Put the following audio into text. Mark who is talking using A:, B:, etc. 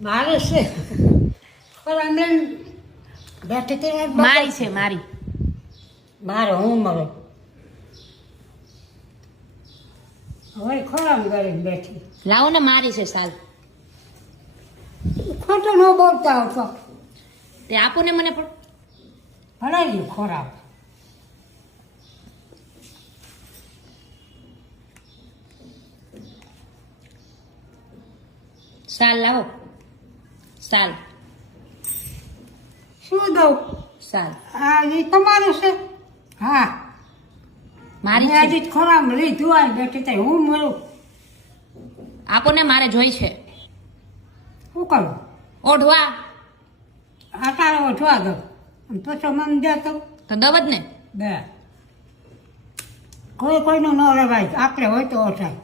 A: મારે છે. પણ મેં બેઠી તે
B: મારી છે મારી.
A: મારે હું મળે? હવે ખોરામ કરીને બેઠી.
B: લાવો ને મારી છે સાલ.
A: ખોટો ન બોલતા હતો
B: તે. આપો ને મને પણ.
A: ભણાવી ગયું ખોરાક
B: સાલ લાવો. સાલ.
A: શું દઉં?
B: સાલ.
A: હા એ તમારું છે? હા.
B: મારી
A: આજે જ ખોરાક લીધું આ બેઠી તે હું મળું?
B: આપોને મારે જોઈ છે.
A: શું કરું?
B: ઓઢવા.
A: આ તારો દઉં. અને પછી મને દેતો
B: તો. દવ જ ને.
A: બે. કોઈ કોઈનું ન રહેવાય આપણે હોય તો ઓછાય